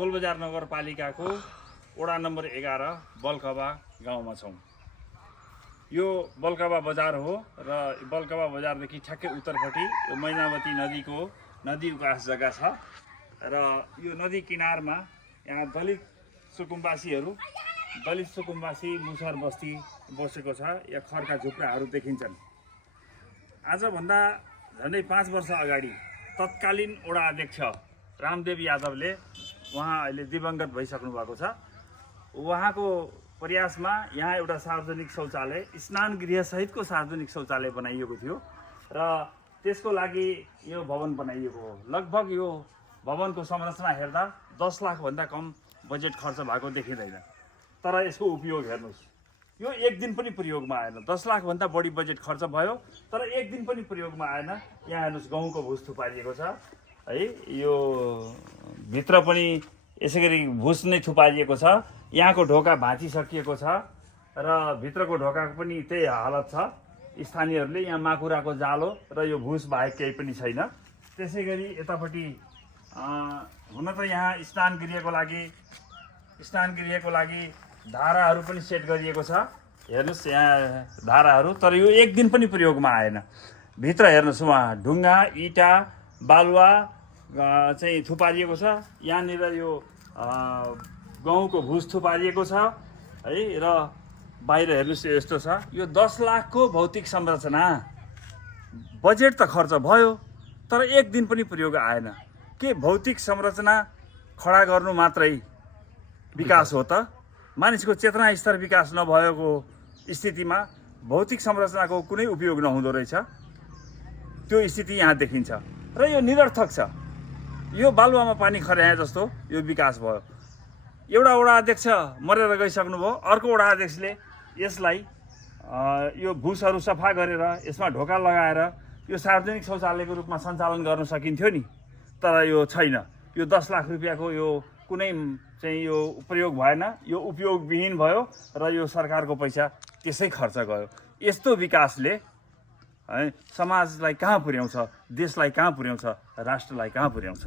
गोलबजार नगरपालिकाको वडा नम्बर 11 बल्कबा गाउँमा छौँ। यो बल्कबा बजार हो र बल्कबा बजारदेखि ठ्याक्कै उत्तरपट्टि यो मैनावती नदी उकास जग्गा छ र यो नदी किनारमा यहाँ दलित सुकुम्बासी मुसहर बस्ती बसेको छ। यहाँ खरका झुप्राहरू देखिन्छन्। आजभन्दा झन्डै 5 वर्ष अगाडि तत्कालीन वडा अध्यक्ष रामदेव यादवले, उहाँ अहिले दिवंगत भइसक्नु भएको छ, उहाँको प्रयासमा यहाँ एउटा सार्वजनिक शौचालय, स्नान गृह सहितको सार्वजनिक शौचालय बनाइएको थियो र त्यसको लागि यो भवन बनाइएको हो। लगभग यो भवनको संरचना हेर्दा 10 लाख भन्दा कम बजेट खर्च भएको देखिँदैन। तर यसको उपयोग हेर्नुहोस्, यो एक दिन पनि प्रयोगमा आएन। 10 लाख भन्दा बढी बजेट खर्च भयो तर एक दिन पनि प्रयोगमा आएन। यहाँ हेर्नुहोस्, गहुँको भुस थुपारिएको छ है। यो भित्र पनि यसै गरी भुस नै थुपारिएको छ। यहाँको ढोका भाँचिसकिएको छ र भित्रको ढोकाको पनि त्यही हालत छ। स्थानीयहरूले यहाँ माकुराको जालो र यो भुस बाहेक केही पनि छैन। त्यसै गरी यतापट्टि हुन त यहाँ स्नान गृहको लागि धाराहरू पनि सेट गरिएको छ। हेर्नुहोस् यहाँ धाराहरू, तर यो एक दिन पनि प्रयोगमा आएन। भित्र हेर्नुहोस्, उहाँ ढुङ्गा, इँटा, बालुवा चाहिँ थुपारिएको छ। यहाँनिर यो गहुँको भुस थुपारिएको छ है। र बाहिर हेर्नुहोस् यस्तो छ। यो 10 लाखको भौतिक संरचना, बजेट त खर्च भयो तर एक दिन पनि प्रयोग आएन। के भौतिक संरचना खडा गर्नु मात्रै विकास हो त? मानिसको चेतना स्तर विकास नभएको स्थितिमा भौतिक संरचनाको कुनै उपयोग नहुँदो रहेछ। त्यो स्थिति यहाँ देखिन्छ र यो निरर्थक छ। यो बालुवामा पानी खर्याए जस्तो यो विकास भयो। एउटा वडा अध्यक्ष मरेर गइसक्नु भयो, अर्को वडा अध्यक्षले यसलाई यो भुसहरू सफा गरेर यसमा ढोका लगाएर यो सार्वजनिक शौचालयको रूपमा सञ्चालन गर्न सकिन्थ्यो नि। तर यो छैन। यो 10 लाख रुपियाँको यो कुनै चाहिँ यो प्रयोग भएन, यो उपयोगविहीन भयो र यो सरकारको पैसा त्यसै खर्च गयो। यस्तो विकासले है समाजलाई कहाँ पुर्याउँछ, देशलाई कहाँ पुर्याउँछ, राष्ट्रलाई कहाँ पुर्याउँछ?